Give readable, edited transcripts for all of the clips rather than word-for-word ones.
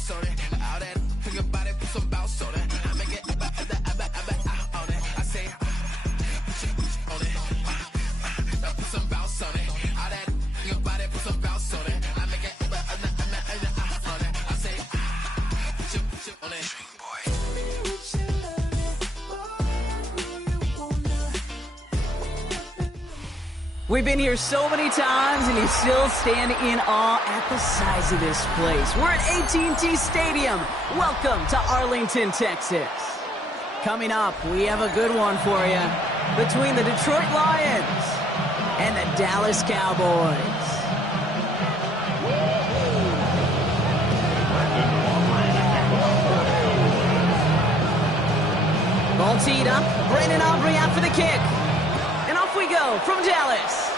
bounce on it. All that think about it, put some bounce on it. I make it on it. I say put your on it. Now put some bounce on it. All that think about it, put some bounce on it. I make it on it. I say put your on it. We've been here so many times, and you still stand in awe at the size of this place. We're at AT&T Stadium. Welcome to Arlington, Texas. Coming up, we have a good one for you between the Detroit Lions and the Dallas Cowboys. Ball teed up. Brandon Aubrey out for the kick. And off we go from Dallas.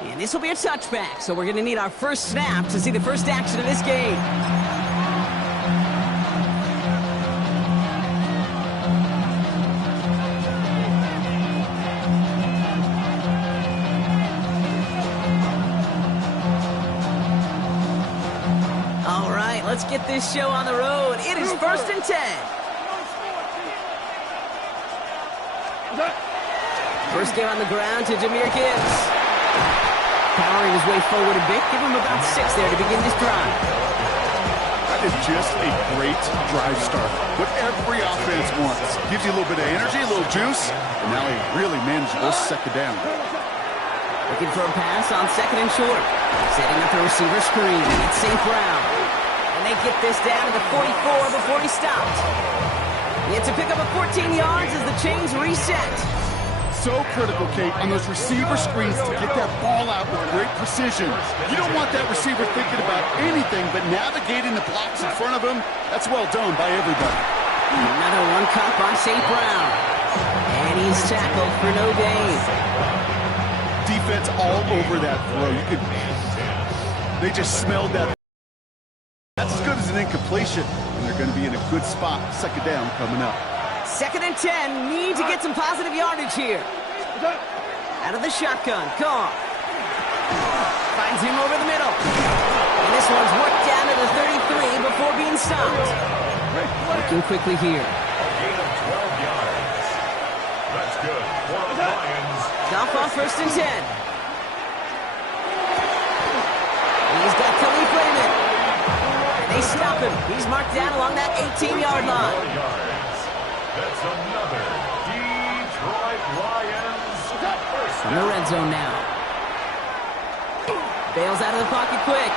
And this will be a touchback, so we're going to need our first snap to see the first action of this game. All right, let's get this show on the road. It is 1st and 10. First game on the ground to Jahmyr Gibbs. Powering his way forward a bit. Give him about 6 there to begin this drive. That is just a great drive start. What every offense wants. Gives you a little bit of energy, a little juice, and now a really manageable second down. Looking for a pass on 2nd and short. Setting up the receiver screen. It's St. Brown. And they get this down to the 44 before he stopped. He had to pick up a 14 yards as the chains reset. So critical, Kate, on those receiver screens to get that ball out with great precision. You don't want that receiver thinking about anything but navigating the blocks in front of him. That's well done by everybody. Another one caught by St. Brown. And he's tackled for no gain. Defense all over that throw. They just smelled that. That's as good as an incompletion. And they're going to be in a good spot. Second down coming up. 2nd and 10. Need to get some positive yardage here. Out of the shotgun. Goff. Finds him over the middle. And this one's worked down to the 33 before being stopped. Looking quickly here. That's good for the Lions. Goff on 1st and 10. He's got Khalif Raymond. And they stop him. He's marked down along that 18-yard line. That's another Detroit Lions. From the red zone now. Bails out of the pocket quick.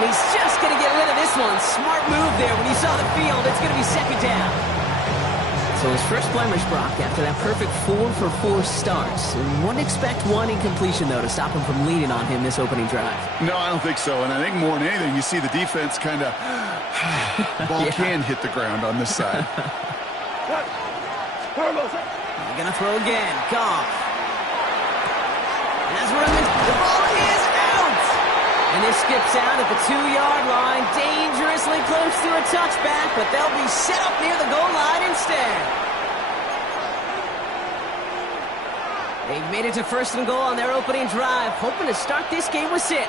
And he's just going to get rid of this one. Smart move there when he saw the field. It's going to be 2nd down. So his first blemish, Brock, after that perfect 4-for-4 starts. And wouldn't expect one incompletion, though, to stop him from leading on him this opening drive. No, I don't think so. And I think more than anything, you see the defense kind of... ball can hit the ground on this side. They're going to throw again. Goff. As we're in the ball is out! And this skips out at the 2-yard line. Dangerously close to a touchback, but they'll be set up near the goal line instead. They've made it to 1st and goal on their opening drive, hoping to start this game with 6.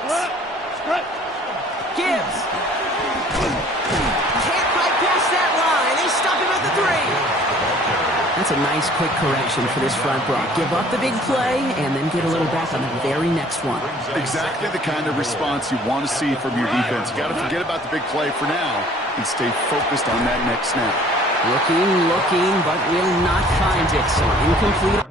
Gibbs. Can't quite pass that line. They stop him at the 3. That's a nice quick correction for this front, Brock. Give up the big play and then get a little back on the very next one. Exactly the kind of response you want to see from your defense. You got to forget about the big play for now and stay focused on that next snap. Looking, but will not find it. So incomplete.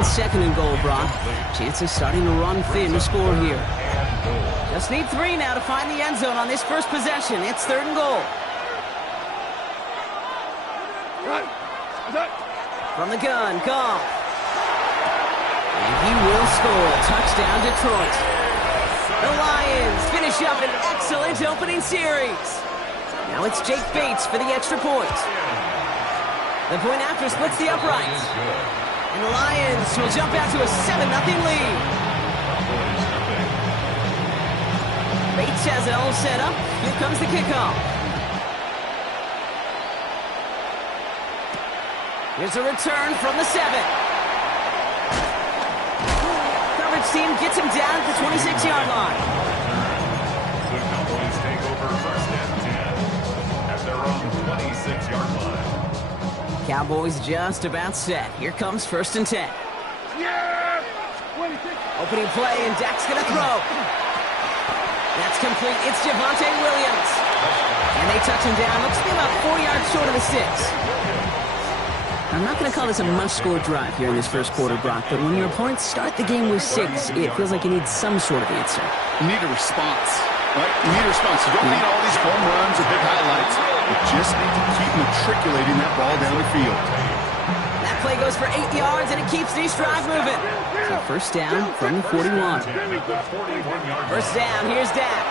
On 2nd and goal, Brock. Chances starting to run thin to score here. Just need 3 now to find the end zone on this first possession. It's 3rd and goal. From the gun, Goff. And he will score. Touchdown, Detroit. The Lions finish up an excellent opening series. Now it's Jake Bates for the extra point. The point after splits the uprights. And the Lions will jump out to a 7-0 lead. Bates has it all set up. Here comes the kickoff. Here's a return from the 7. Coverage Coach team gets him down at the 26-yard line. The Cowboys take over first and 10 at their own 26-yard line. Cowboys just about set. Here comes first and 10. Opening play, and Dak's going to throw. That's complete. It's Javonte Williams. And they touch him down. Looks to be about 4 yards short of the 6. I'm not going to call this a must-score drive here in this first quarter, Brock, but when your opponents start the game with 6, it feels like you need some sort of answer. You need a response, right? You need a response. You don't need all these home runs or big highlights. You just need to keep matriculating that ball down the field. That play goes for 8 yards, and it keeps these drive moving. So first down from the 41. First down, here's Dak.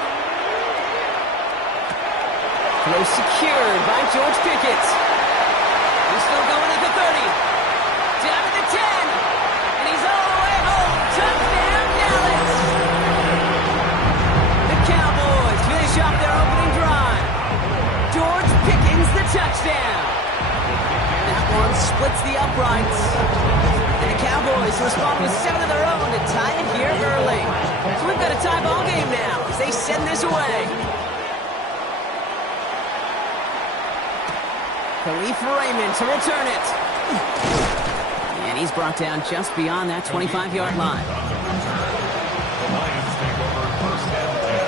Throw secured by George Pickens. He's still going at the 30. Down to the 10. And he's all the way home. Touchdown, Dallas. The Cowboys finish off their opening drive. George Pickens, the touchdown. That one splits the uprights. And the Cowboys respond with 7 of their own to tie it here early. So we've got a tie ball game now as they send this away. Khalif Raymond to return it. And he's brought down just beyond that 25-yard line. The Lions take over first and 10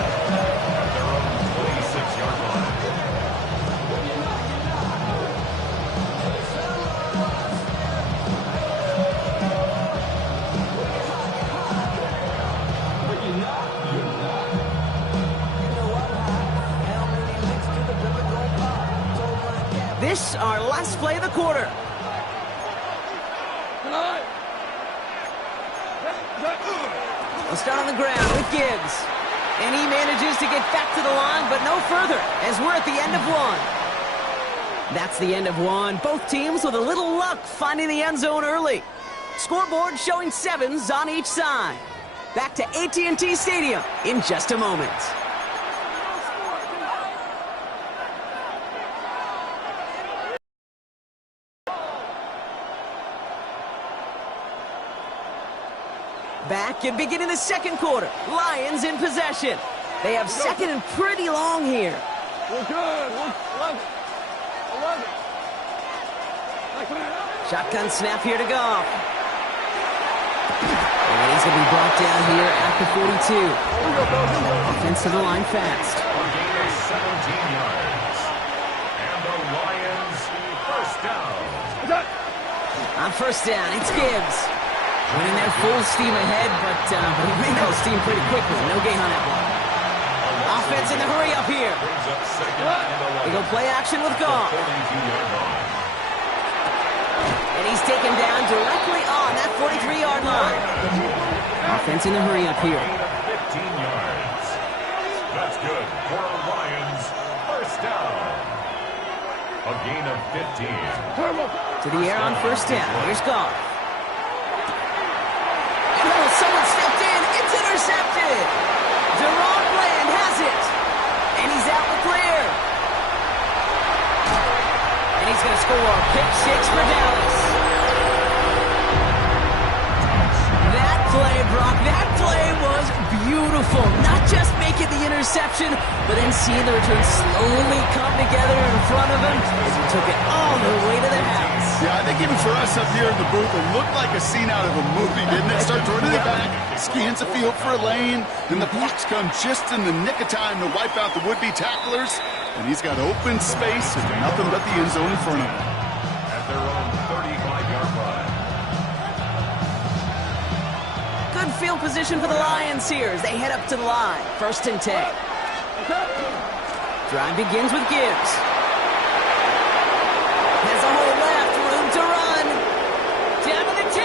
at their own 26-yard line. This, our last play of the quarter. We'll start on the ground with Gibbs. And he manages to get back to the line, but no further, as we're at the end of one. That's the end of one. Both teams with a little luck finding the end zone early. Scoreboard showing 7s on each side. Back to AT&T Stadium in just a moment. Back and beginning the second quarter. Lions in possession. They have second and pretty long here. We're good. We're 11. Shotgun snap here to Goff. And he's going to be brought down here at the 42. Offense to the line fast. A gain of 17 yards. And the Lions first down. On first down, it's Gibbs. Running their full steam ahead, but he ran out of steam pretty quickly. No gain on that one. Offense in the hurry up here. They go play action with Goff. And he's taken down directly on that 43-yard line. Offense in the hurry up here. 15 yards. That's good for a Lions first down. A gain of 15. To the air on first down. Here's Goff. Someone stepped in. It's intercepted. Deron Bland has it. And he's out the clear. And he's going to score. Pick 6 for Dallas. That play, Brock, that play was beautiful. Not just making the interception, but then seeing the return slowly come together in front of him as he took it all the way to the house. Yeah, I think even for us up here in the booth, it looked like a scene out of a movie, didn't it? Starts running it back, scans the field for a lane, and the blocks come just in the nick of time to wipe out the would-be tacklers, and he's got open space and nothing but the end zone in front of him. At their own 35-yard line. Good field position for the Lions here as they head up to the line. First and 10. Drive begins with Gibbs. Has a hole left, room to run. Down to the 10.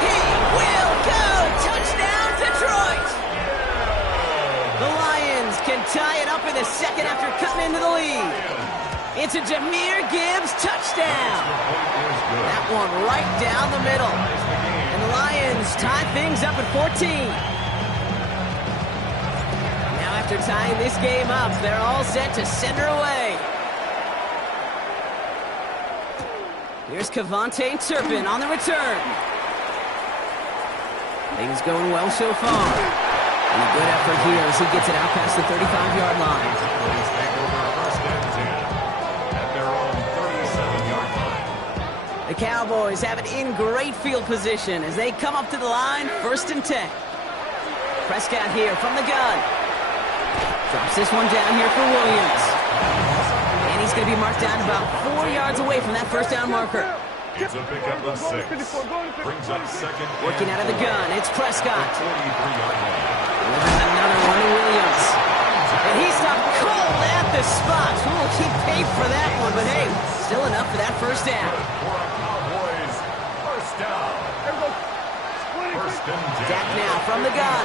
He will go. Touchdown, Detroit. The Lions can tie it up in the second after cutting into the lead. It's a Jahmyr Gibbs touchdown. That one right down the middle. And the Lions tie things up at 14. Now after tying this game up, they're all set to send her away. Here's Kevontae Turpin on the return. Things going well so far. And a good effort here as he gets it out past the 35-yard line. Cowboys take over first and 10 at their own 37-yard line. The Cowboys have it in great field position as they come up to the line, first and 10. Prescott here from the gun. Drops this one down here for Williams. And he's going to be marked down about 4 yards away from that first down marker. It's a pickup of 6. Brings up second. Working out of the gun, it's Prescott. 43-yard line. Another one to Williams. And he stopped cold at the spot. Ooh, he paid for that one, but hey, still enough for that first down. For a Cowboys first down. First and 10. Dak now from the gun.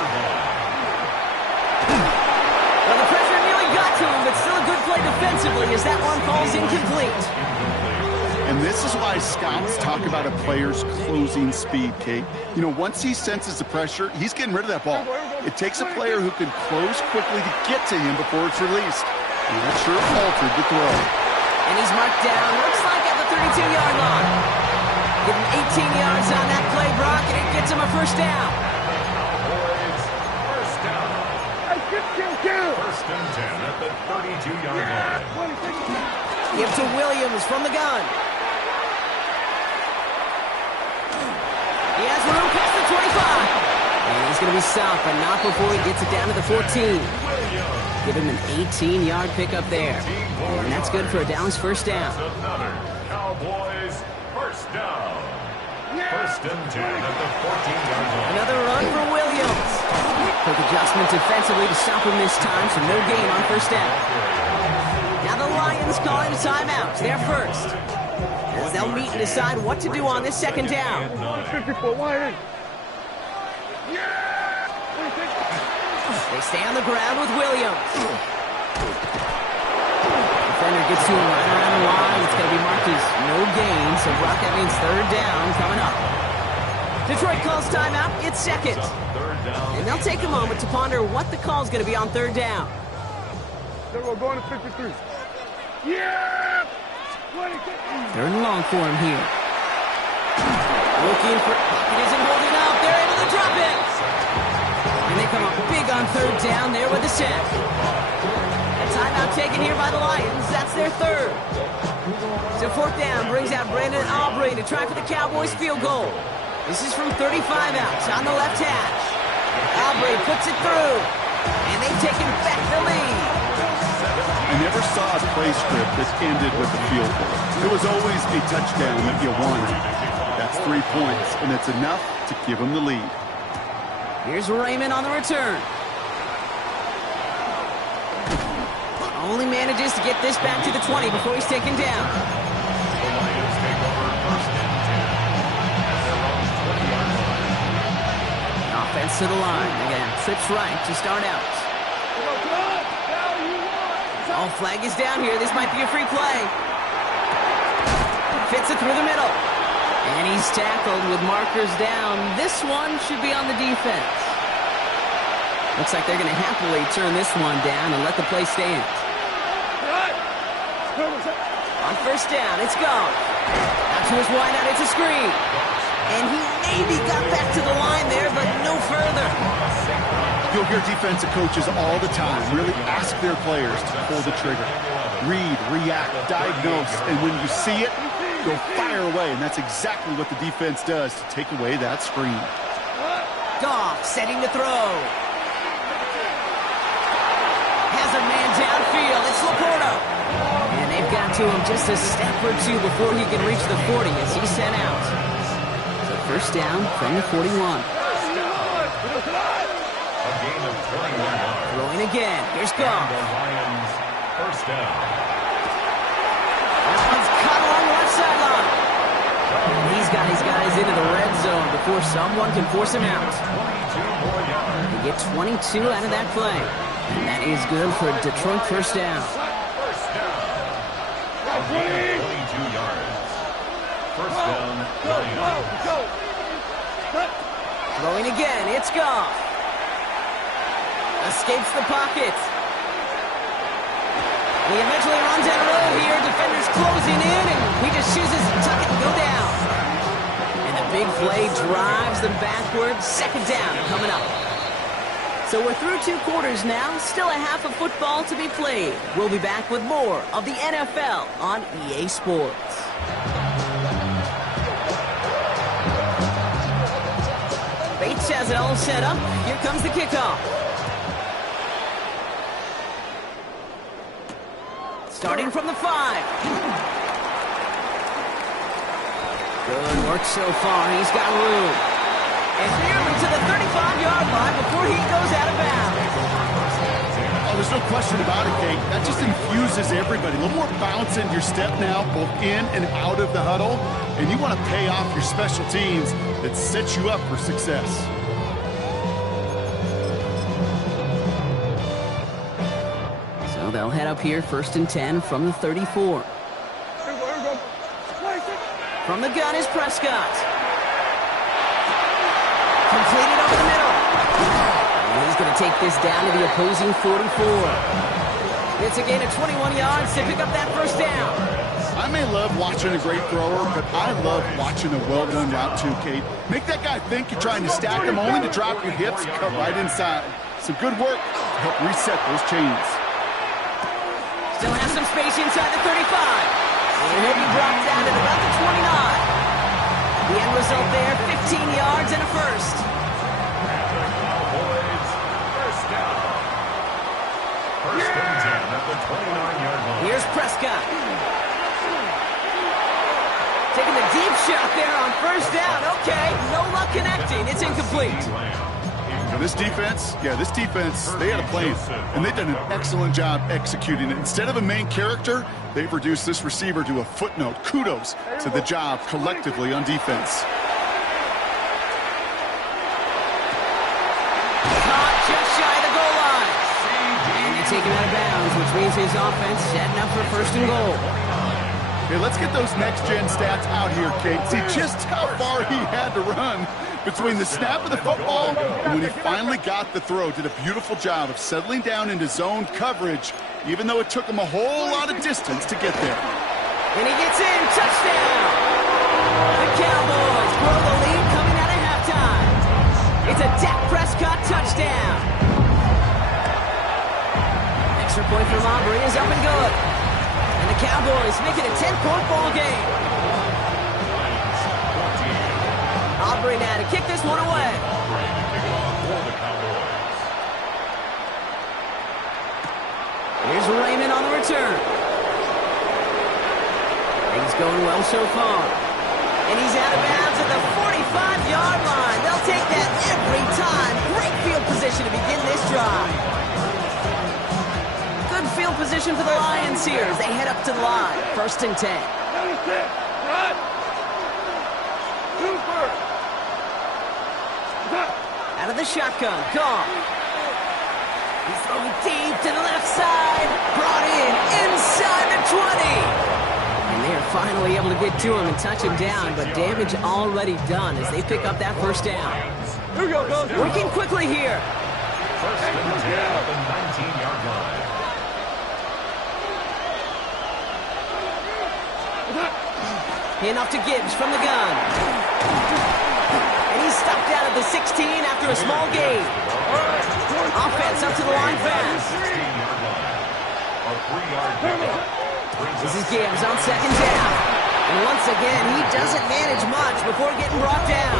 Well, the pressure nearly got to him, but still a good play defensively as that one falls incomplete. And this is why scouts talk about a player's closing speed, Kate. You know, once he senses the pressure, he's getting rid of that ball. It takes a player who can close quickly to get to him before it's released. And that sure altered the throw. And he's marked down, looks like at the 32-yard line. Give him 18 yards on that play, Brock, and it gets him a first down. Cowboys first down. First and 10 at the 32-yard line. Give to Williams from the gun. He has room past the 25. And he's going to be stopped, but not before he gets it down to the 14. Give him an 18-yard pickup there. And that's good for a Dallas first down. Another Cowboys first down. First and 10 at the 14-yard line. Another run for Williams. Quick adjustment defensively to stop him this time, so no gain on first down. Now the Lions calling a timeout. They're first. As they'll meet and decide what to do on this second down. 54, wide. They stay on the ground with Williams. Defender gets to him right around the line. It's going to be marked as no gain, so Brock, that means third down coming up. Detroit calls timeout. It's second. And they'll take a moment to ponder what the call is going to be on third down. We're going to 53. Yeah! Third and long for him here. Looking for... It isn't holding up. They're able to drop it. And they come up big on third down there with the set. A timeout taken here by the Lions. That's their third. So fourth down brings out Brandon Aubrey to try for the Cowboys field goal. This is from 35 outs on the left hash. Aubrey puts it through. And they've taken back the lead. I never saw a play script that ended with a field goal. It was always a touchdown that you wanted. That's 3 points, and it's enough to give them the lead. Here's Raymond on the return. Only manages to get this back to the 20 before he's taken down. The Lions take over first and 10 at their own 20-yard line. Offense to the line. Again, trips right to start out. All flag is down here. This might be a free play. Fits it through the middle. And he's tackled with markers down. This one should be on the defense. Looks like they're going to happily turn this one down and let the play stand. On first down, it's gone. Out to his wideout, it's a screen. And he maybe got back to the line there, but no further. You'll hear defensive coaches all the time really ask their players to pull the trigger. Read, react, diagnose, and when you see it, go fire away. And that's exactly what the defense does to take away that screen. Goff setting to throw. Has a man downfield. It's Laporta. And they've got to him just a step or two before he can reach the 40 as he's sent out. So first down from the 41. A gain of 21 yards. Throwing again. Here's Goff. The Lions first down. That one's cut along the left sideline. And he's got his guys into the red zone before someone can force him out. 22 more yards. They get 22 out of that play. And that is good for Detroit first down. First down. A gain of 22 yards. First down, Lions. Throwing again. It's Goff. Escapes the pocket. He eventually runs out of road here. Defenders closing in, and he just chooses to tuck it and go down. And the big play drives them backwards. Second down coming up. So we're through 2 quarters now. Still a half of football to be played. We'll be back with more of the NFL on EA Sports. Bates has it all set up. Here comes the kickoff. Starting from the 5. Good work so far. He's got room. And nearly to the 35-yard line before he goes out of bounds. Oh, there's no question about it, Kate. That just infuses everybody. A little more bounce in your step now, both in and out of the huddle. And you want to pay off your special teams that sets you up for success. So they'll head up here, 1st and 10 from the 34. From the gun is Prescott. Completed over the middle. And he's going to take this down to the opposing 44. It's a gain of 21 yards to pick up that first down. I may love watching a great thrower, but I love watching a well-done route too, Kate. Make that guy think you're trying to stack him only to drop your hips and cut right inside. Some good work to help reset those chains. Still has some space inside the 35. And he'll be brought down at about the 29. The end result there, 15 yards and a first. And the Cowboys, first down. First and 10 at the 29-yard line. Here's Prescott. Taking the deep shot there on first down. Okay, no luck connecting. It's incomplete. So this defense, they had a plan, and they've done an excellent job executing it. Instead of a main character, they've reduced this receiver to a footnote. Kudos to the job collectively on defense. Caught just shy of the goal line. And they take him out of bounds, which means his offense setting up for 1st and goal. Okay, let's get those next-gen stats out here, Kate. See just how far he had to run between the snap of the football and when he finally got the throw. Did a beautiful job of settling down into zone coverage, even though it took him a whole lot of distance to get there. And he gets in. Touchdown! The Cowboys blow the lead coming out of halftime. It's a Dak Prescott touchdown. Extra point from Aubrey is up and good. And the Cowboys make it a 10-point ball game. Aubrey now to kick this one away. Here's Raymond on the return. Things going well so far. And he's out of bounds at the 45-yard line. They'll take that every time. Great field position to begin this drive. Good field position for the Lions here as they head up to the line. 1st and 10. Out of the shotgun, Goff. He's throwing deep to the left side. Brought in inside the 20. And they're finally able to get to him and touch him down, but damage already done as they pick up that first down. Here we go, guys. Working quickly here. First and 10 at the 19-yard line. Enough to Gibbs from the gun. And he's stopped out at the 16 after a small gain. Offense up to the line fast. This is Gibbs on 2nd down. And once again, he doesn't manage much before getting brought down.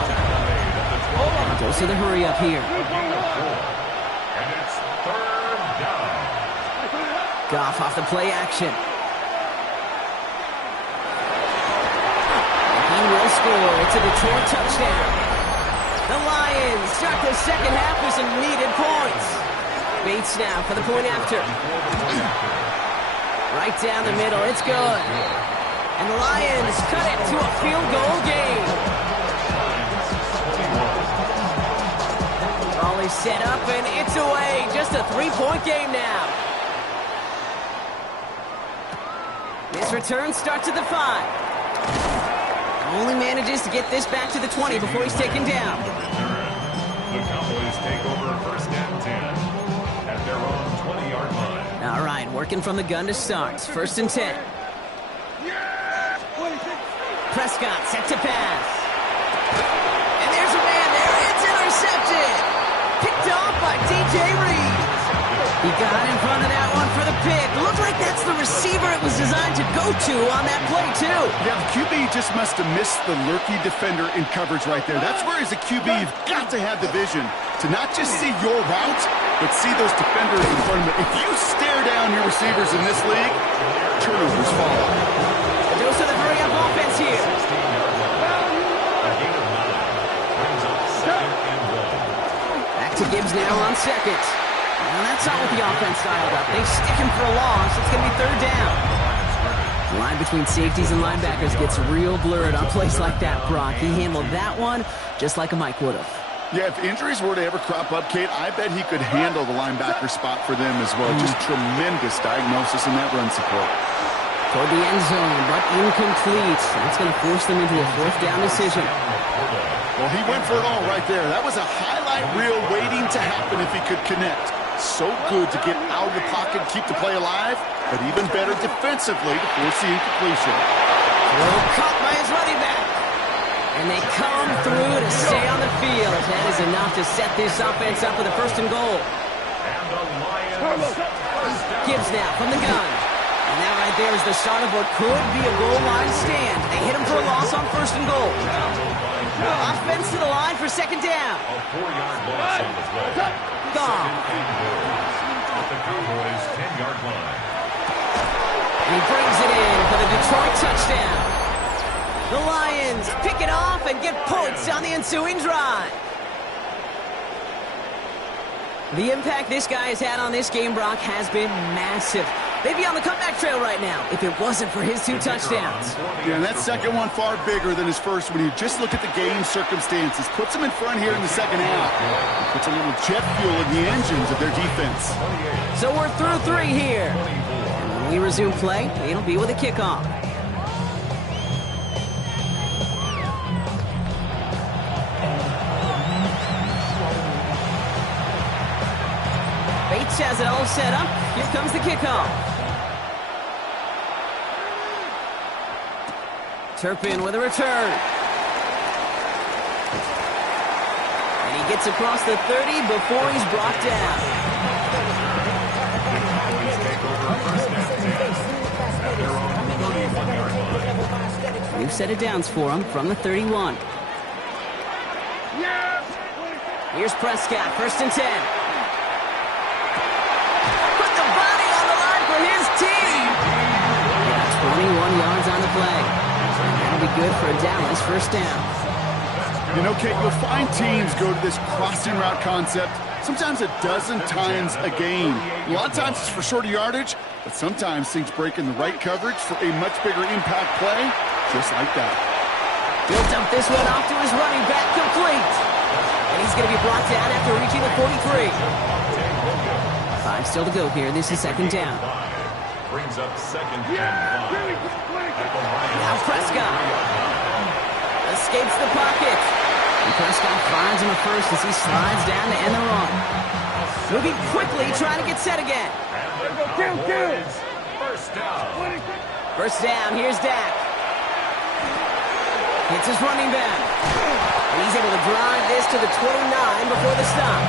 Goes to the hurry up here. And it's 3rd down. Goff off the play action. He will score. It's a Detroit touchdown. The Lions start the second half with some needed points. Bates now for the point after. Right down the middle. It's good. And the Lions cut it to a field goal game. Ball is set up and it's away. Just a 3-point game now. This return starts at the 5. Only manages to get this back to the 20 before he's taken down. The Cowboys take over 1st and 10 at their own 20-yard line. All right, working from the gun to start. 1st and 10. Prescott set to pass. by DJ Reed. He got in front of that one for the pick. Looks like that's the receiver it was designed to go to on that play, too. Yeah, the QB just must have missed the lurky defender in coverage right there. That's where, as a QB, you've got to have the vision to not just see your route, but see those defenders in front of it. If you stare down your receivers in this league, turnovers follow. Dose of the hurry-up offense here. Back to Gibbs now on second. And that's not what the offense dialed up. They stick him for a loss. It's going to be third down. The line between safeties and linebackers gets real blurred on plays like that, Brock. He handled that one just like a Mike would have. Yeah, if injuries were to ever crop up, Kate, I bet he could handle the linebacker spot for them as well. Just tremendous diagnosis in that run support. Toward the end zone, but incomplete. That's going to force them into a fourth down decision. Well, he went for it all right there. That was a highlight reel waiting to happen if he could connect. So good to get out of the pocket and keep the play alive, but even better defensively to force the incompletion. Well, caught by his running back. And they come through to stay on the field. That is enough to set this offense up with a first and goal. Gibbs now from the gun. And that right there is the start of what could be a goal line stand. They hit him for a loss on first and goal. Offense to the line for second down. A 4-yard loss on the play. Gone. At the Cowboys' 10-yard line. And he brings it in for the Detroit touchdown. The Lions pick it off and get points on the ensuing drive. The impact this guy has had on this game, Brock, has been massive. They'd be on the comeback trail right now if it wasn't for his 2 touchdowns. Yeah, and that second one far bigger than his first when you just look at the game circumstances. Puts them in front here in the second half. Puts a little jet fuel in the engines of their defense. So we're through 3 here. And when we resume play, it'll be with a kickoff. Bates has it all set up. Here comes the kickoff. Turpin with a return. And he gets across the 30 before he's brought down. New set of downs for him from the 31. Here's Prescott, first and 10. Put the body on the line for his team. Got 21 yards on the play. That'll be good for a Dallas first down. You know, Kate, you'll find teams go to this crossing route concept sometimes a dozen times a game. A lot of times it's for shorter yardage, but sometimes things break in the right coverage for a much bigger impact play, just like that. He'll dump this one off to his running back, complete. And he's going to be brought down after reaching the 43. 5 still to go here. This is second down. Brings up second and 5. Now Prescott escapes the pocket. And Prescott finds him a first as he slides down to end the run. Moving quickly, trying to get set again. First down. First down, here's Dak. Hits his running back. And he's able to drive this to the 29 before the stop.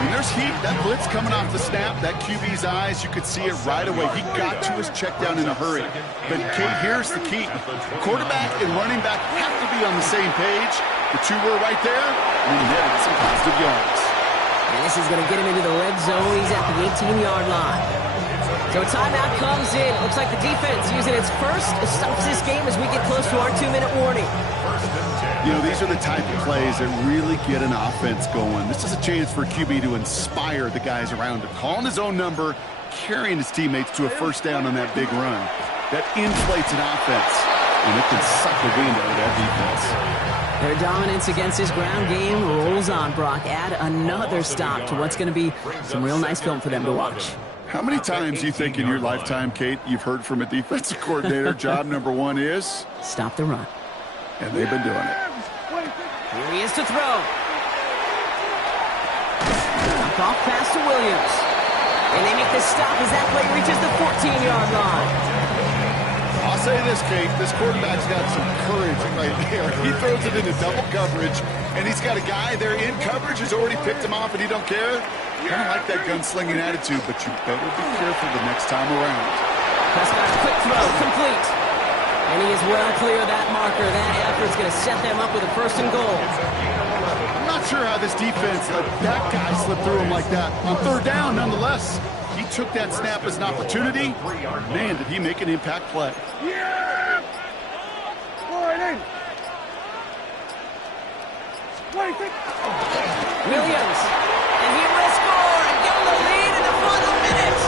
When there's heat, that blitz coming off the snap, that QB's eyes, you could see it right away. He got to his check down in a hurry. But, Kate, here's the key. Quarterback and running back have to be on the same page. The two were right there, and he netted some positive yards. And this is going to get him into the red zone. He's at the 18-yard line. So timeout comes in. Looks like the defense using its first stops this game as we get close to our 2-minute warning. You know, these are the type of plays that really get an offense going. This is a chance for QB to inspire the guys around him. Calling his own number, carrying his teammates to a first down on that big run. That inflates an offense, and it can suck the wind out of that defense. Their dominance against his ground game rolls on, Brock. Add another stop to what's going to be some real nice film for them to watch. How many times do you think in your lifetime, Kate, you've heard from a defensive coordinator, job number 1 is? Stop the run. And they've been doing it. Here he is to throw. Dump off pass to Williams. And they make the stop as that play reaches the 14-yard line. I'll say this, Kate. This quarterback's got some courage right there. He throws it into double coverage, and he's got a guy there in coverage who's already picked him off, and he don't care. Kind of like that gunslinging attitude, but you better be careful the next time around. Prescott's quick throw, complete. And he is well clear of that marker. That effort's going to set them up with a first and goal. I'm not sure how this defense let that guy slip through him like that. On third down, nonetheless, he took that snap as an opportunity. Man, did he make an impact play. Yeah! All right, in. Wait, Williams. And he will score and give them the lead in the final minutes.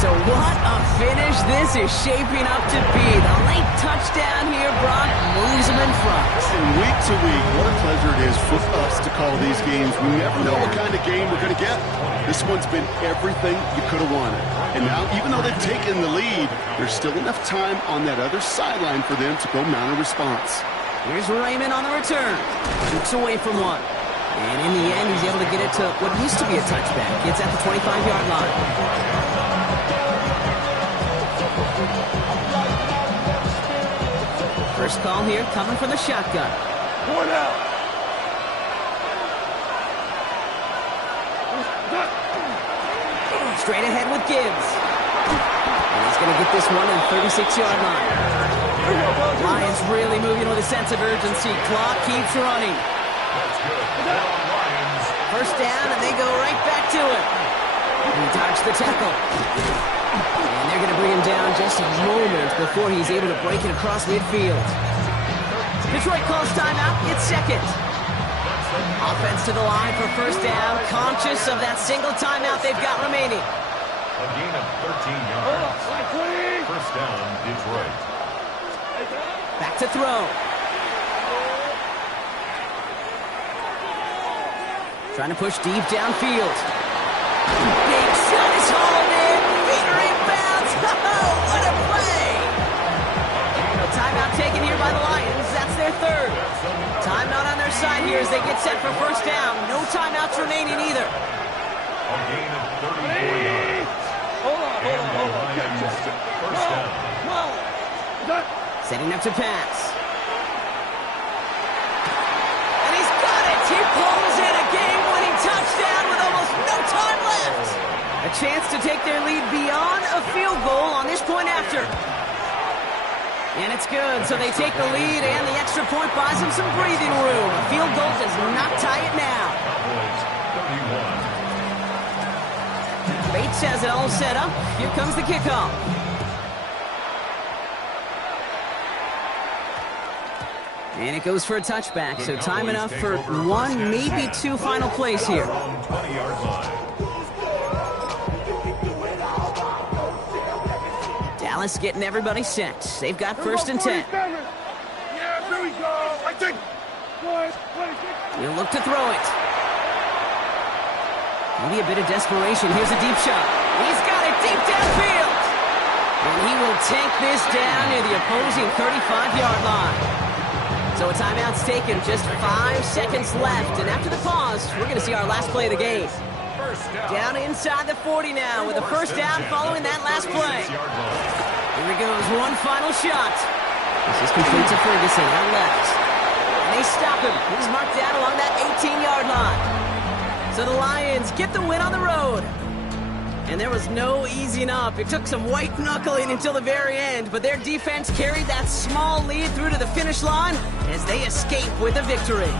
So what a finish this is shaping up to be. The late touchdown here, Brock, moves them in front. And week to week, what a pleasure it is for us to call these games. We never know what kind of game we're going to get. This one's been everything you could have wanted. And now, even though they've taken the lead, there's still enough time on that other sideline for them to go mount a response. Here's Raymond on the return. Shoots away from one. And in the end, he's able to get it to what used to be a touchback. It's at the 25-yard line. First call here coming from the shotgun. One out. Straight ahead with Gibbs. And he's going to get this one in the 36-yard line. Lions really moving with a sense of urgency. Clock keeps running. First down, and they go right back to it. He dodged the tackle. And they're going to bring him down just a moment before he's able to break it across midfield. Detroit calls timeout. It's second. Offense to the line for first down, conscious of that single timeout they've got remaining. A gain of 13 yards. First down, Detroit. Back to throw. Trying to push deep downfield. Big shot is hauled in. Peter inbounds. Oh, what a play! A timeout taken here by the Lions. That's their third. Timeout on their side here as they get set for first down. No timeouts remaining either. A gain of 34 yards. And the Lions first down. Setting up to pass. And he's got it! He pulls in a game-winning touchdown with almost no time left. A chance to take their lead beyond a field goal on this point after. And it's good, so they take the lead, and the extra point buys them some breathing room. A field goal does not tie it now. Bates has it all set up. Here comes the kickoff. And it goes for a touchback, so time enough for one, maybe two final plays here. Dallas getting everybody set. They've got first and 10. Yeah, there we go. I think. He'll look to throw it. Maybe a bit of desperation. Here's a deep shot. He's got it deep downfield. And he will take this down near the opposing 35-yard line. So a timeout's taken, just 5 seconds left. And after the pause, we're going to see our last play of the game. Down inside the 40 now with a first down following that last play. Here he goes, one final shot. This is complete to Ferguson out left. And they stop him. He's marked down along that 18-yard line. So the Lions get the win on the road. And there was no easing up. It took some white knuckling until the very end, but their defense carried that small lead through to the finish line as they escape with a victory.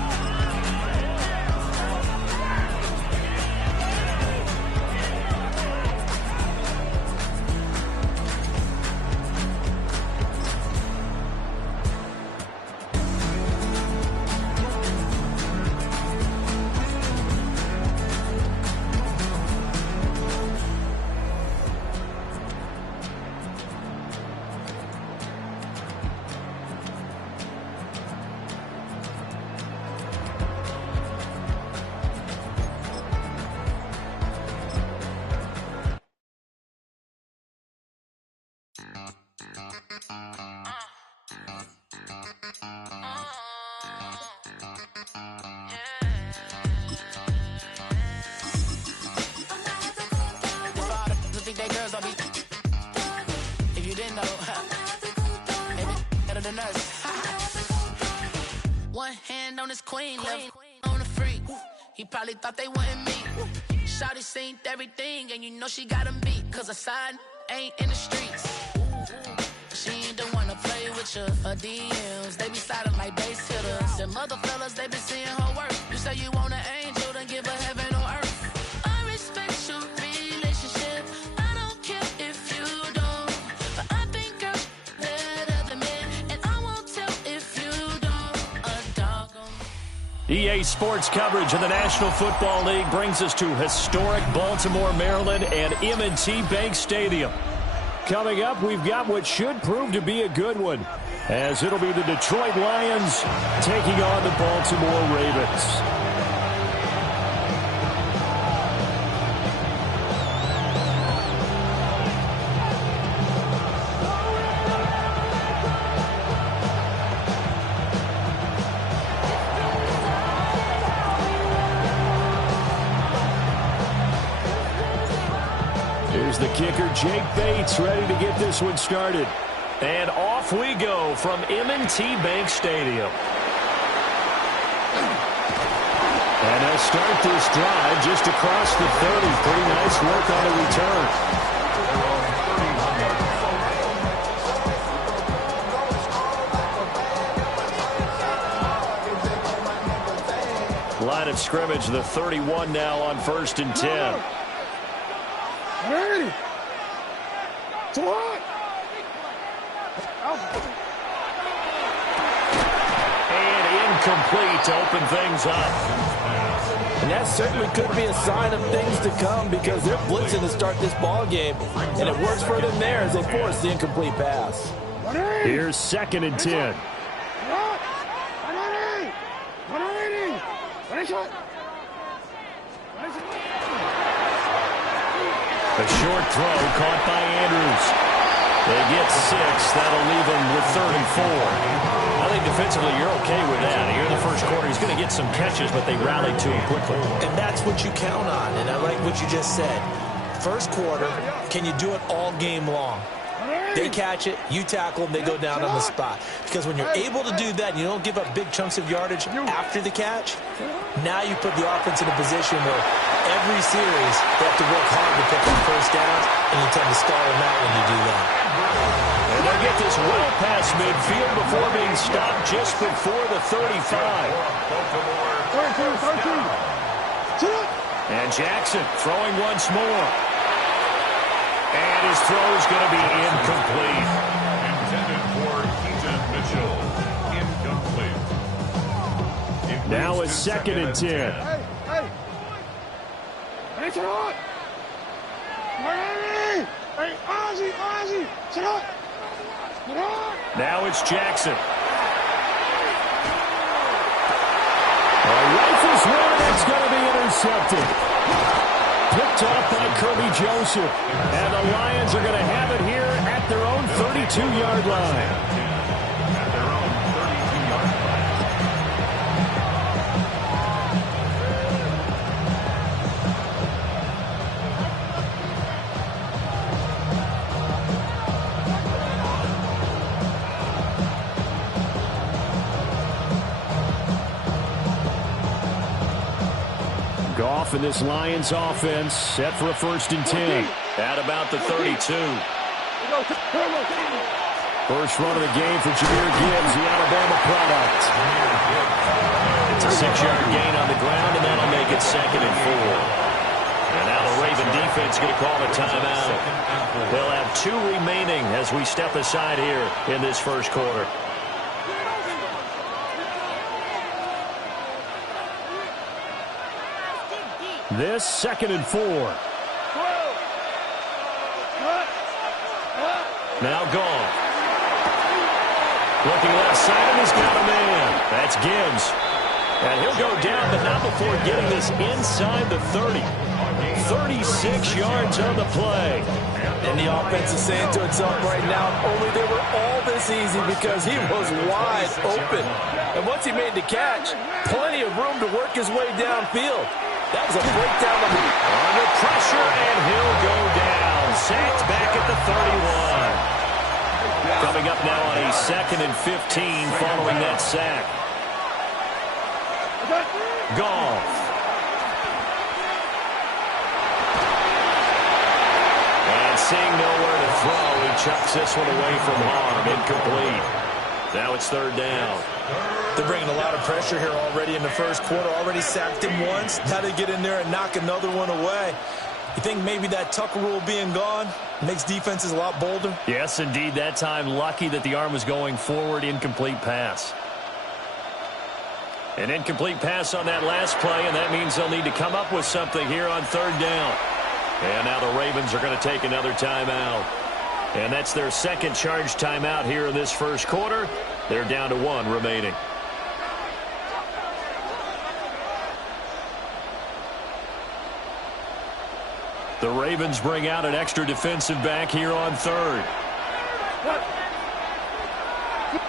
than us. One hand on his queen, left on the freak. He probably thought they wouldn't meet. Shawty seen everything, and you know she got him beat. Cause her side ain't in the streets. She ain't the one to play with you. Her DMs, they be sliding like base hitters. Them other fellas, they be seeing her work. You say you want an angel, then give her heaven on earth. I respect your relationship. I don't care if you don't. But I think I'm better than men. And I won't tell if you don't. A dog on EA Sports coverage of the National Football League brings us to historic Baltimore, Maryland and M&T Bank Stadium. Coming up, we've got what should prove to be a good one, as it'll be the Detroit Lions taking on the Baltimore Ravens. Here's the kicker, Jake Bates, ready to get this one started. And off we go from M&T Bank Stadium. And they'll start this drive just across the 30. Pretty nice work on the return. Line of scrimmage, the 31 now on 1st and 10. Ready? To what? And incomplete to open things up. And that certainly could be a sign of things to come, because they're blitzing to start this ball game, and it works for them there as they force the incomplete pass. Here's 2nd and 10. A short throw caught by Andrews. They get 6. That'll leave them with 34. I think defensively you're okay with that. Here in the first quarter, he's going to get some catches, but they rallied to him quickly. And that's what you count on, and I like what you just said. First quarter, can you do it all game long? They catch it, you tackle them, they go down on the spot. Because when you're able to do that, and you don't give up big chunks of yardage after the catch, now you put the offense in a position where every series they have to work hard to pick up first downs, and you tend to stall them out when you do that. And they'll get this well past midfield before being stopped just before the 35. And Jackson throwing once more. And his throw is going to be incomplete. Intended for Keaton Mitchell. Incomplete. Now it's 2nd and 10. Hey! Sit up! Hey, Ozzy! Sit up! Now it's Jackson. Rifles one, it's going to be intercepted. Picked off by Kirby Joseph. And the Lions are going to have it here at their own 32-yard line. Goff and this Lions offense set for a 1st and 10 at about the 32. First run of the game for Jahmyr Gibbs, the Alabama product. It's a 6-yard gain on the ground, and that'll make it 2nd and 4. And now the Raven defense going to call a timeout. They'll have 2 remaining as we step aside here in this first quarter. This 2nd and 4. Now gone. Looking left side, and he's got a man. That's Gibbs. And he'll go down, but not before getting this inside the 30. 36 yards on the play. And the offense is saying to itself right now, only they were all this easy because he was wide open. And once he made the catch, plenty of room to work his way downfield. That was a breakdown under pressure, and he'll go down. Sacked back at the 31. Coming up now on a 2nd and 15 following that sack. Goff. And seeing nowhere to throw, he chucks this one away from harm. Incomplete. Now it's 3rd down. They're bringing a lot of pressure here already in the first quarter. Already sacked him once. Now they get in there and knock another one away. You think maybe that Tucker rule being gone makes defenses a lot bolder? Yes, indeed. That time, lucky that the arm was going forward. Incomplete pass. An incomplete pass on that last play, and that means they'll need to come up with something here on 3rd down. And now the Ravens are going to take another timeout. And that's their 2nd charge timeout here in this first quarter. They're down to 1 remaining. The Ravens bring out an extra defensive back here on 3rd.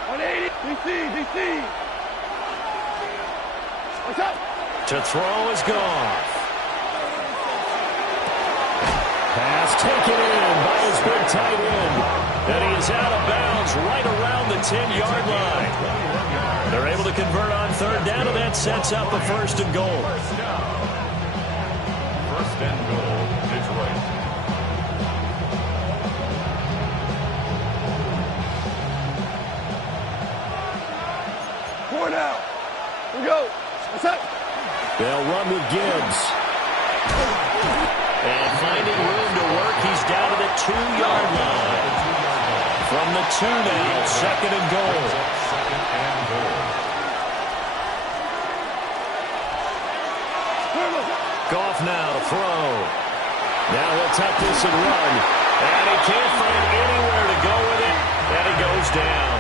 180. DC. What's up? To throw is Goff. Pass taken in by his big tight end. And he is out of bounds right around the 10-yard line. They're able to convert on 3rd down, and that sets up a 1st and goal. 1st and goal, Detroit. Four now. Here we go. What's up? They'll run with Gibbs. And finding room to work, he's down to the 2-yard line. From the 2 now, 2nd and goal. 2nd and goal. Goff now to throw. Now he'll tuck this and run. And he can't find anywhere to go with it. And he goes down.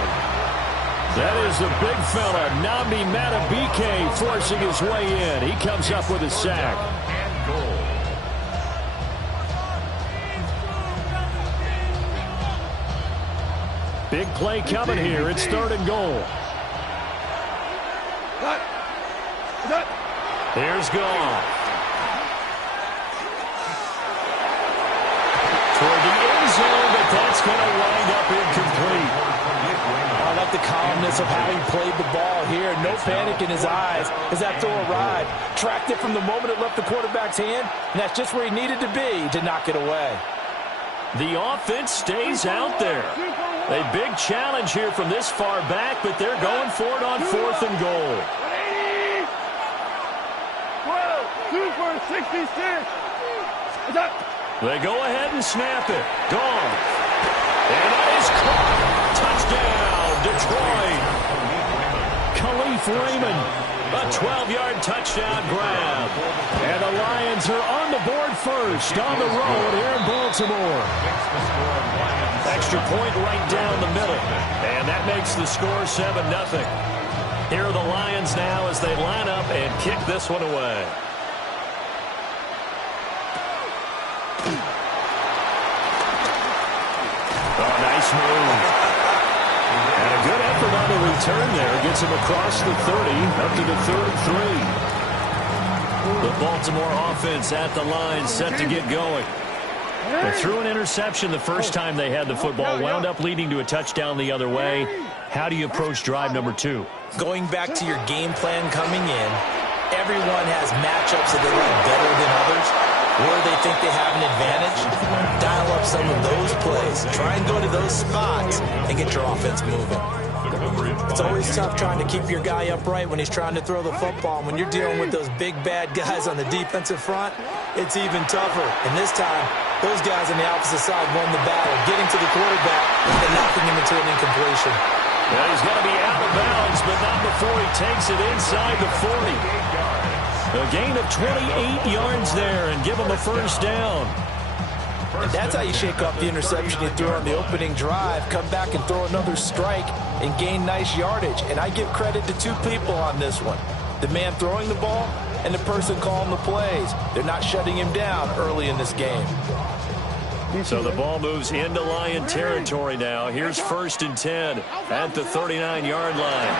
That is the big fella, Nnamdi Madubuike, forcing his way in. He comes up with a sack. And goal. Big play coming here. It's 3rd and goal. Here's Goff. Toward the end zone, but that's going to wind up incomplete. I like the calmness of having played the ball here. No panic in his eyes as that throw arrived. Tracked it from the moment it left the quarterback's hand, and that's just where he needed to be to knock it away. The offense stays out there. A big challenge here from this far back, but they're going for it on 4th and goal. 12, 2 for 66. What's up? They go ahead and snap it. Gone. And that is caught. Touchdown, Detroit. Khalif Raymond, a 12-yard touchdown grab. And the Lions are on the board first on the road here in Baltimore. Extra point right down the middle. And that makes the score 7-0. Here are the Lions now as they line up and kick this one away. Oh, nice move. And a good effort on the return there. Gets him across the 30, up to the 33. The Baltimore offense at the line, set to get going. They threw an interception the first time they had the football, wound up leading to a touchdown the other way. How do you approach drive number 2? Going back to your game plan coming in, everyone has matchups that they like better than others, where they think they have an advantage. Dial up some of those plays. Try and go to those spots and get your offense moving. It's always tough trying to keep your guy upright when he's trying to throw the football. When you're dealing with those big, bad guys on the defensive front, it's even tougher. And this time, those guys on the opposite side won the battle, getting to the quarterback and knocking him into an incompletion. Well, he's going to be out of bounds, but not before he takes it inside the 40. A gain of 28 yards there and give him a first down. And that's how you shake off the interception you threw on the opening drive. Come back and throw another strike and gain nice yardage. And I give credit to two people on this one. The man throwing the ball and the person calling the plays. They're not shutting him down early in this game. So the ball moves into Lion territory now. Here's 1st and 10 at the 39-yard line.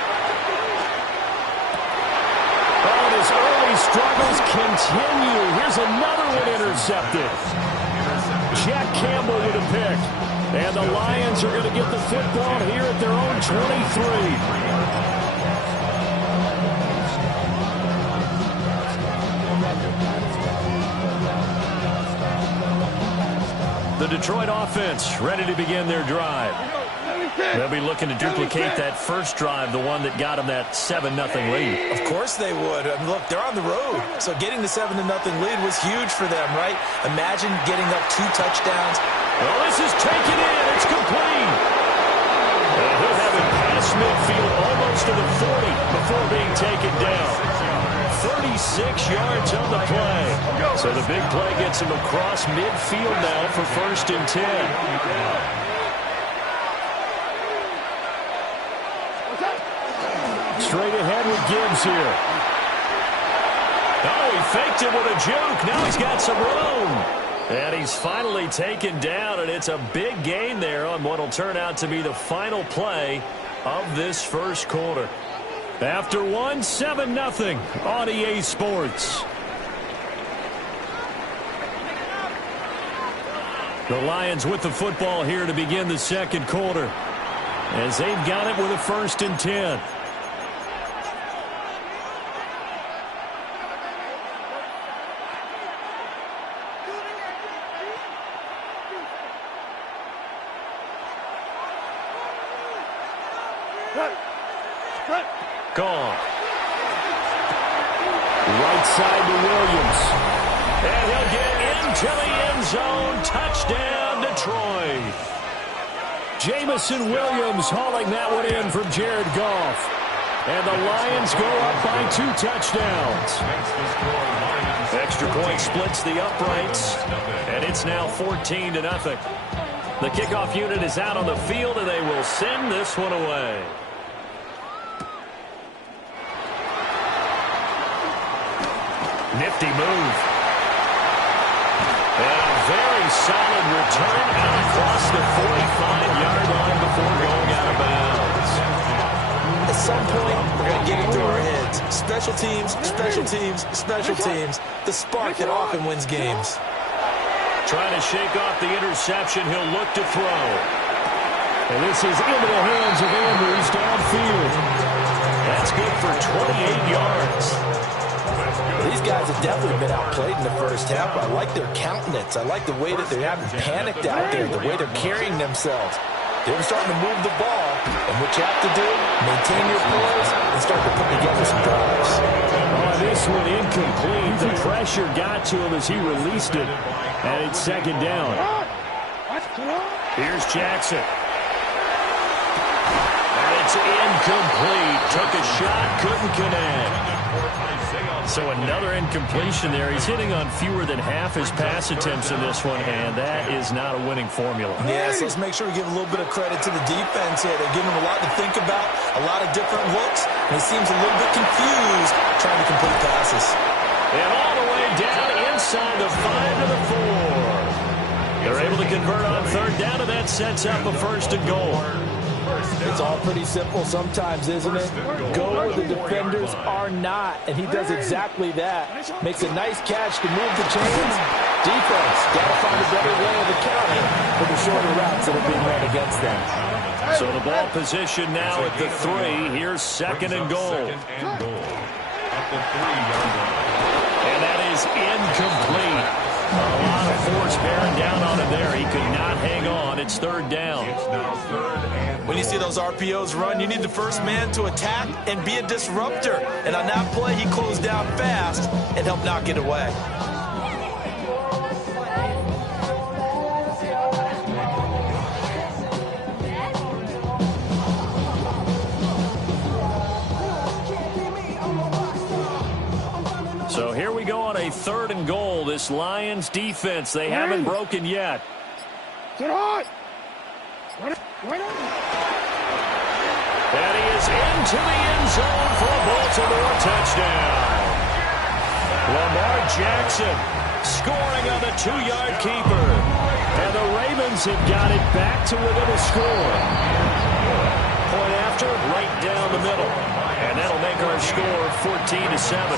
Oh, his early struggles continue. Here's another one intercepted. Jack Campbell with a pick. And the Lions are going to get the football here at their own 23. The Detroit offense ready to begin their drive. They'll be looking to duplicate that first drive, the one that got them that 7-0 lead. Of course they would. I mean, look, they're on the road. So getting the 7-0 lead was huge for them, right? Imagine getting up 2 touchdowns. Well, this is taken in. It's complete. And he'll have it past midfield almost to the 40 before being taken down. 36 yards on the play. So the big play gets him across midfield now for 1st and 10. Straight ahead with Gibbs here. Oh, he faked it with a juke. Now he's got some room. And he's finally taken down, and it's a big gain there on what will turn out to be the final play of this first quarter. After 7-0 on EA Sports. The Lions with the football here to begin the second quarter, as they've got it with a 1st and 10. Gone. Right side to Williams. And he'll get into the end zone. Touchdown, Detroit. Jamison Williams hauling that one in from Jared Goff. And the Lions go up by 2 touchdowns. Extra point splits the uprights. And it's now 14-0. The kickoff unit is out on the field, and they will send this one away. Nifty move. And a very solid return out across the 45-yard line before going out of bounds. At some point, we're going to get it through our heads. Special teams, special teams, special teams. The spark that often wins games. Trying to shake off the interception. He'll look to throw. And this is into the hands of Andrews downfield. That's good for 28 yards. These guys have definitely been outplayed in the first half. I like their countenance. I like the way that they haven't panicked out there, the way they're carrying themselves. They're starting to move the ball, and what you have to do, maintain your poise and start to put together some drives. Oh, this one incomplete. The pressure got to him as he released it, and it's 2nd down. Here's Jackson. And it's incomplete. Took a shot, couldn't connect. So another incompletion there. He's hitting on fewer than half his pass attempts in this one, and that is not a winning formula. Yes, let's make sure we give a little bit of credit to the defense here. They're giving him a lot to think about, a lot of different looks, and he seems a little bit confused trying to complete passes. And all the way down inside the 5 to the 4. They're able to convert on 3rd down, and that sets up a 1st and goal. It's all pretty simple sometimes, isn't it? Go where the defenders are not, and he does exactly that. Makes a nice catch to move the chains. Defense, got to find a better way of accounting for the shorter routes that are being run against them. So the ball position now at the 3. Here's 2nd and goal. And that is incomplete. A lot of force bearing down on him there. He could not hang on. It's 3rd down. When you see those RPOs run, you need the first man to attack and be a disruptor. And on that play, he closed down fast and helped knock it away. So here we go on a 3rd and goal. This Lions defense, they haven't broken yet. Get hot! And he is into the end zone for a Baltimore touchdown. Lamar Jackson scoring on the 2-yard keeper. And the Ravens have got it back to within a score. Point after, right down the middle. And that'll make our score 14-7.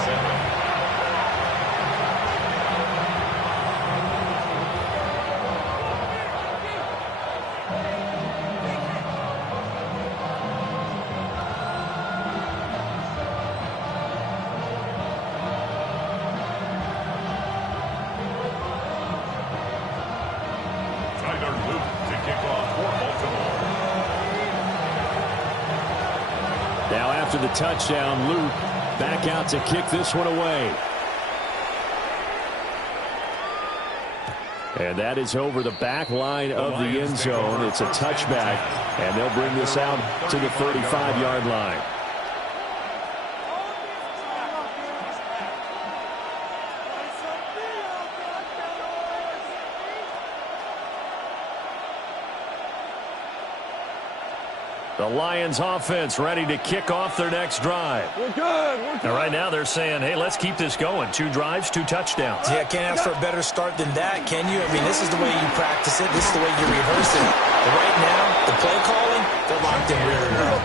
after the touchdown. Luke back out to kick this one away. And that is over the back line of the end zone. It's a touchback, and they'll bring this out to the 35-yard line. The Lions offense ready to kick off their next drive. We're good. Now, right now they're saying, hey, let's keep this going. 2 drives, 2 touchdowns. Yeah, can't ask for a better start than that, can you? I mean, this is the way you practice it. This is the way you rehearse it. But right now, the play calling, they're locked in really well.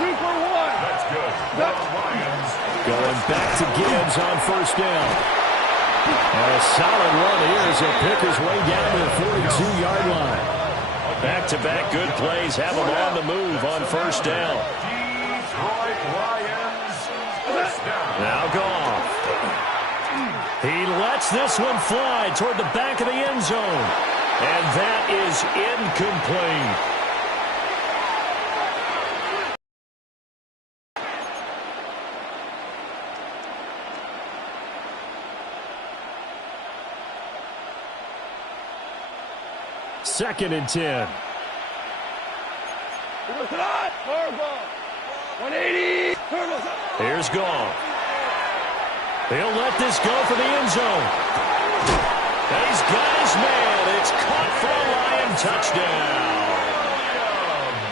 Two for one. That's good. The Lions. Going back to Gibbs on first down. And a solid run here as he'll pick his way down to the 42-yard line. Back-to-back good plays have him on the move on first down. Detroit Lions. First down. Now Goff. He lets this one fly toward the back of the end zone. And that is incomplete. Second and 10. 180. Here's Goff. He'll let this go for the end zone. He's got his man. It's caught for a Lion touchdown.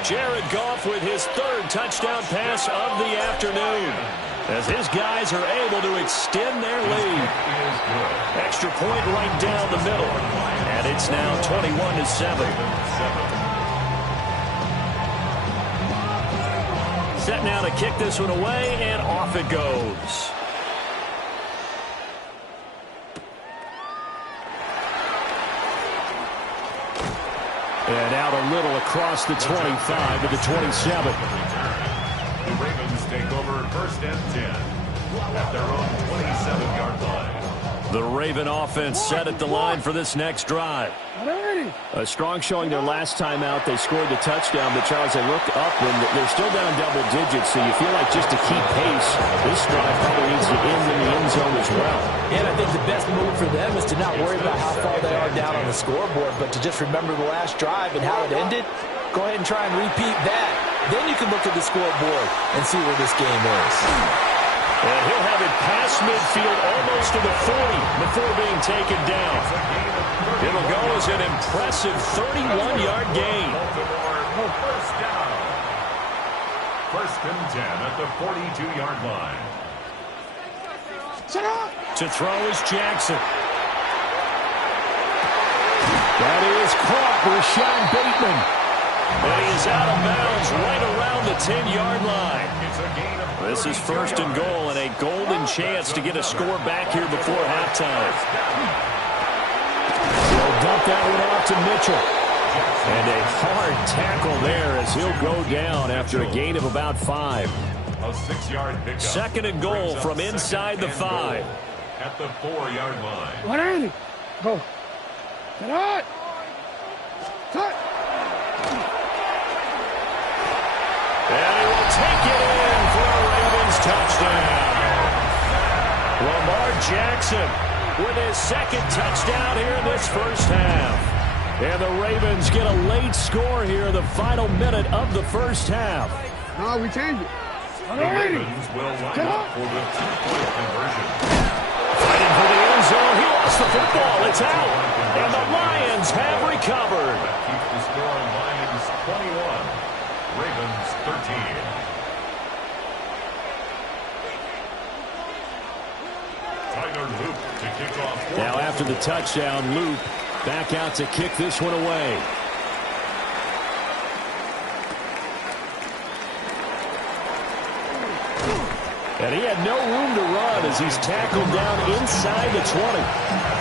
Jared Goff with his 3rd touchdown pass of the afternoon, as his guys are able to extend their lead. Extra point right down the middle, and it's now 21-7. Set now to kick this one away, and off it goes. And out a little across the 25 to the 27. The Ravens take over first and 10 at their own 27-yard line. The Raven offense set at the line for this next drive. A strong showing their last time out. They scored the touchdown, but Charles, they look up and they're still down double digits, so you feel like just to keep pace, this drive probably needs to end in the end zone as well. And I think the best move for them is to not worry about how far they are down on the scoreboard, but to just remember the last drive and how it ended. Go ahead and try and repeat that. Then you can look at the scoreboard and see where this game is. And he'll have it past midfield almost to the 40 before being taken down. It'll go as an impressive 31-yard gain. First down. First and 10 at the 42-yard line. To throw is Jackson. That is caught. Rashad Bateman. And he's out of bounds right around the 10-yard line. This is first and goal and a golden chance to get a score back here before halftime. They'll dump that one off to Mitchell. And a hard tackle there as he'll go down after a gain of about 5. A 6-yard pickup. Second and goal from inside the 5. At the 4-yard line. 180. Go. Get out. Cut. And he will take it in for a Ravens touchdown. Lamar Jackson with his 2nd touchdown here in this first half. And the Ravens get a late score here in the final minute of the first half. No, we changed it. The Ravens will line up for the 2-point conversion. Fighting for the end zone. He lost the football. It's out. And the Lions have recovered. That keeps the score Lions 21. Ravens 13. Tyler Luke to kick off. Now after the touchdown, Luke back out to kick this one away. And he had no room to run as he's tackled down inside the 20.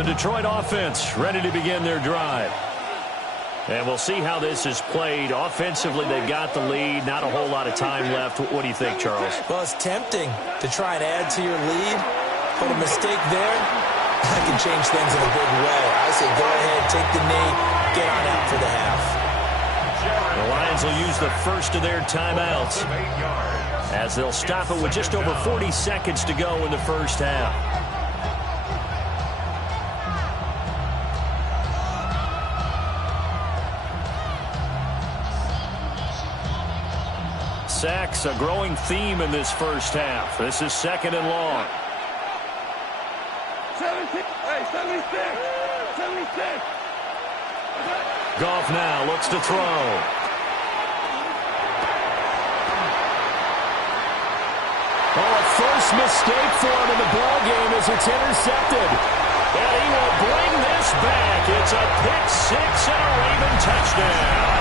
The Detroit offense ready to begin their drive. And we'll see how this is played. Offensively, they've got the lead. Not a whole lot of time left. What do you think, Charles? Well, it's tempting to try and add to your lead. But a mistake there, that can change things in a big way. I say go ahead, take the knee, get on out for the half. The Lions will use the first of their timeouts as they'll stop it with just over 40 seconds to go in the first half. Sacks, a growing theme in this first half. This is second and long. 76. Goff now looks to throw. Oh, a first mistake for him in the ball game as it's intercepted. And he will bring this back. It's a pick six and a Raven touchdown.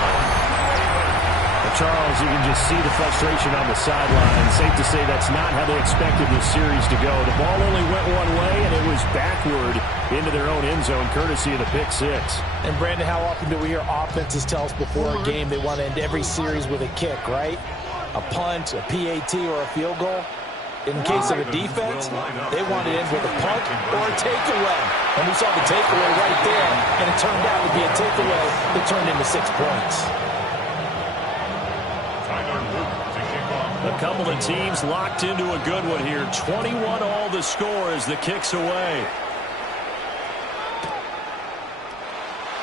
Charles, you can just see the frustration on the sideline. Safe to say that's not how they expected this series to go. The ball only went one way, and it was backward into their own end zone, courtesy of the pick six. And, Brandon, how often do we hear offenses tell us before a game they want to end every series with a kick, right? A punt, a PAT, or a field goal. In case of a defense, they want to end with a punt or a takeaway. And we saw the takeaway right there, and it turned out to be a takeaway that turned into 6 points. A couple of teams locked into a good one here. 21 all the score as the kick's away.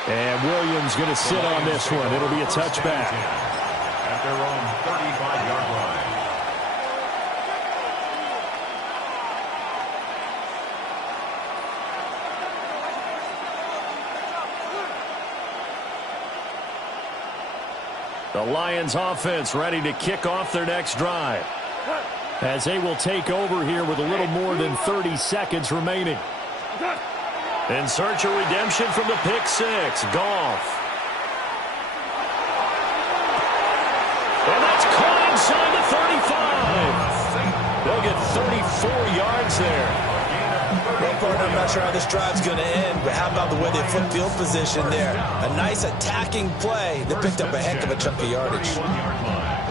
And Williams going to sit on this one. It'll be a touchback. At their own 35-yard line. The Lions offense ready to kick off their next drive as they will take over here with a little more than 30 seconds remaining. In search of redemption from the pick six, Goff. And that's caught inside the 35. They'll get 34 yards there. Well, partner, I'm not sure how this drive's going to end, but how about the way they flip field position there? A nice attacking play that picked up a heck of a chunk of yardage.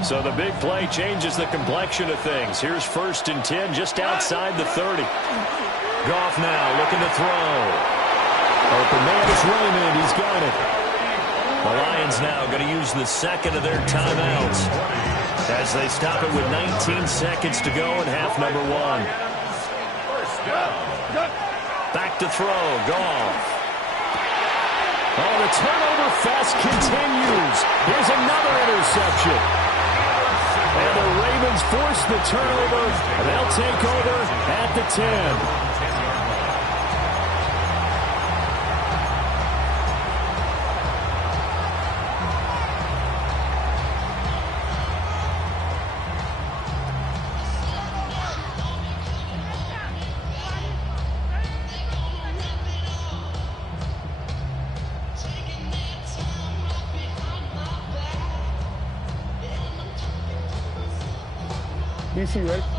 So the big play changes the complexion of things. Here's 1st and 10 just outside the 30. Goff now looking to throw. Open man is Raymond. He's got it. The Lions now going to use the second of their timeouts as they stop it with 19 seconds to go in half number 1. Back to throw, Goff. Oh, the turnover fest continues. Here's another interception. And the Ravens force the turnover, and they'll take over at the 10.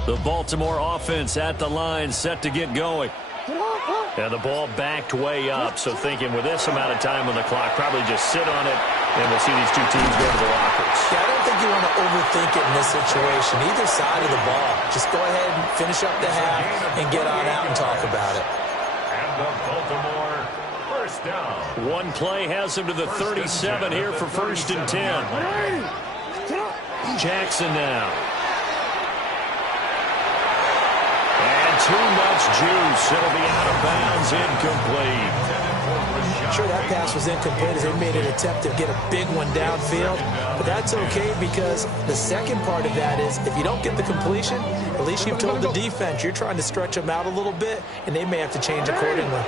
The Baltimore offense at the line set to get going. And the ball backed way up, so thinking with this amount of time on the clock, probably just sit on it, and we'll see these two teams go to the lockers. Yeah, I don't think you want to overthink it in this situation, either side of the ball. Just go ahead and finish up the half and get on out and talk about it. And the Baltimore first down. One play has them to the 37 here for 1st and 10. Jackson now. Too much juice. It'll be out of bounds, incomplete. Sure, that pass was incomplete as they made an attempt to get a big one downfield. But that's okay because the second part of that is if you don't get the completion, at least you've told the defense you're trying to stretch them out a little bit, and they may have to change accordingly.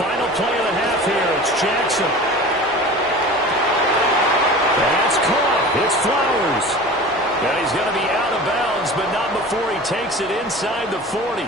Final play of the half here. It's Jackson. That's caught. It's Flowers. And he's going to be out of bounds, but not before he takes it inside the 40.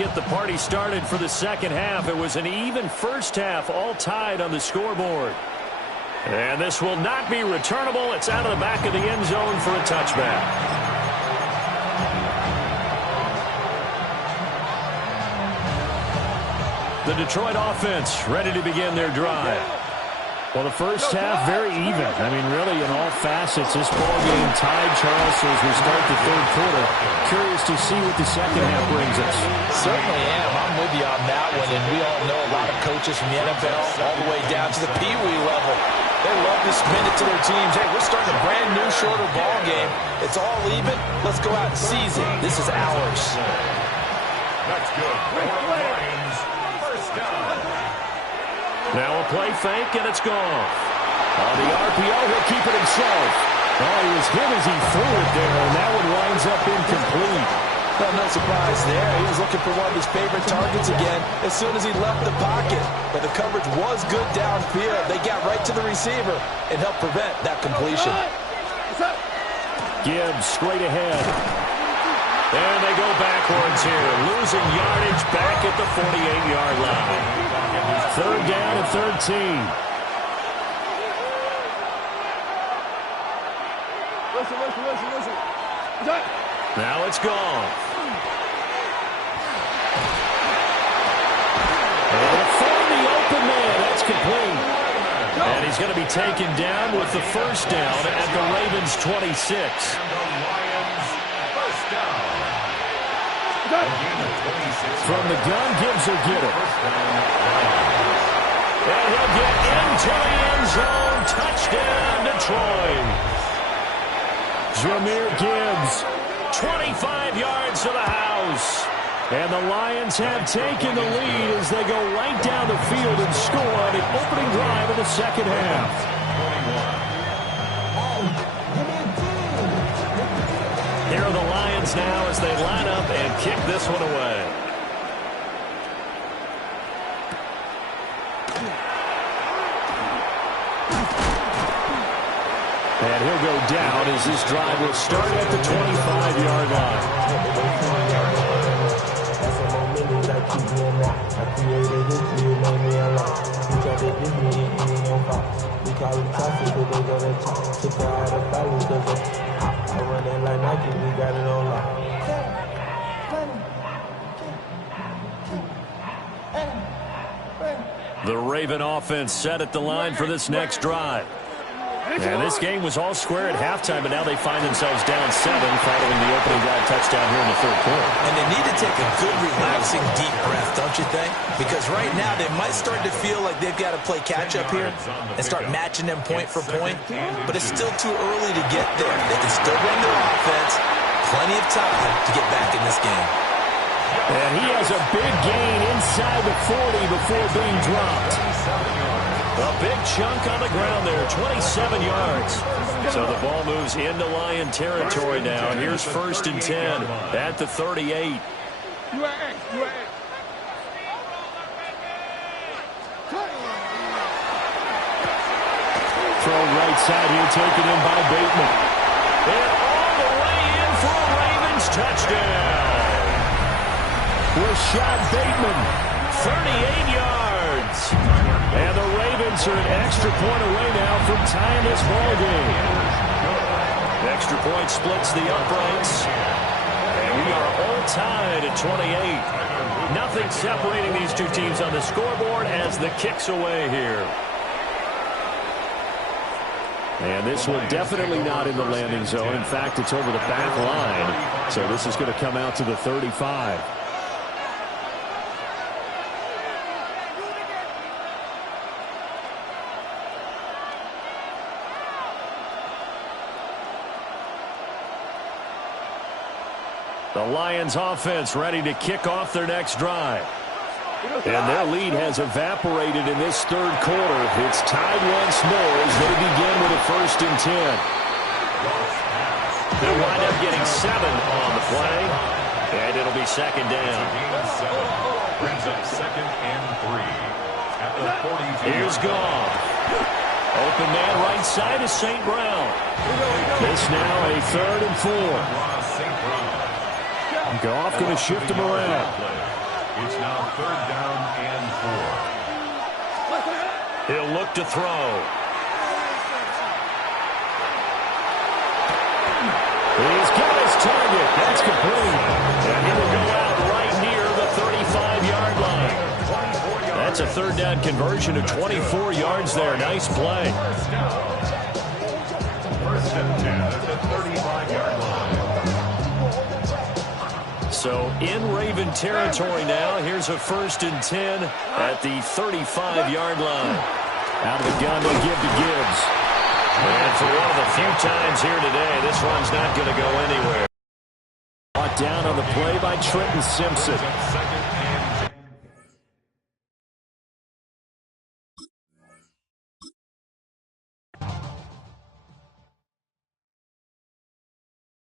get the party started for the second half. It was an even first half, all tied on the scoreboard. And this will not be returnable. It's out of the back of the end zone for a touchback. The Detroit offense ready to begin their drive. Well, the first half, very even. I mean, really, in all facets, this ball game tied, Charles, so as we start the third quarter. Curious to see what the second half brings us. Certainly am. I'm with you on that one, and we all know a lot of coaches from the NFL all the way down to the Pee Wee level. They love to spin it to their teams. Hey, we're starting a brand new, shorter ball game. It's all even. Let's go out and seize it. This is ours. That's good. Lions, first down. Now a play fake, and it's gone. On the RPO, he'll keep it himself. Oh, he was hit as he threw it there, and that one winds up incomplete. Well, no surprise there. He was looking for one of his favorite targets again as soon as he left the pocket. But the coverage was good downfield. They got right to the receiver and helped prevent that completion. Gibbs straight ahead. And they go backwards here, losing yardage back at the 48-yard line. Third down and 13. Listen. Now it's gone. And for the open man, that's complete. And he's going to be taken down with the first down at the Ravens' 26. And the Lions, first down. From the gun, Gibbs will get it. And he'll get into the end zone. Touchdown, Detroit. Jahmyr Gibbs. 25 yards to the house. And the Lions have taken the lead as they go right down the field and score on the opening drive of the second half. Here are the Lions now as they line up and kick this one away. And he'll go down as this drive will start at the 25-yard line. The Raven offense set at the line for this next drive. And this game was all square at halftime, but now they find themselves down 7 following the opening drive touchdown here in the third quarter. And they need to take a good, relaxing, deep breath, don't you think? Because right now they might start to feel like they've got to play catch-up here and start matching them point for point. But it's still too early to get there. They can still run their offense. Plenty of time to get back in this game. And he has a big gain inside the 40 before being dropped. A big chunk on the ground there, 27 yards. So the ball moves into Lion territory now. Here's 1st and 10 at the 38. Throw right side here, taken in by Bateman. And all the way in for a Ravens touchdown. Rashad Bateman. 38 yards. And the Ravens are an extra point away now from tying this ball game. The extra point splits the uprights. And we are all tied at 28. Nothing separating these two teams on the scoreboard as the kick's away here. And this one definitely not in the landing zone. In fact, it's over the back line. So this is going to come out to the 35. The Lions offense ready to kick off their next drive. And their lead has evaporated in this third quarter. It's tied once more as they begin with a 1st and 10. They'll wind up getting 7 on the play. And it'll be 2nd down. Brings up 2nd and 3 at the 42. Here's Goff. Open man right side is St. Brown. This now a 3rd and 4. Goff going to shift him around. It's now 3rd down and 4. He'll look to throw. He's got his target. That's complete. And he will go out right near the 35-yard line. That's a 3rd down conversion of 24 yards there. Nice play. First and 10 at the 35-yard line. So in Raven territory now. Here's a 1st and 10 at the 35-yard line. Out of the gun, they give to Gibbs. And for one of the few times here today, this run's not going to go anywhere. Brought down on the play by Trenton Simpson.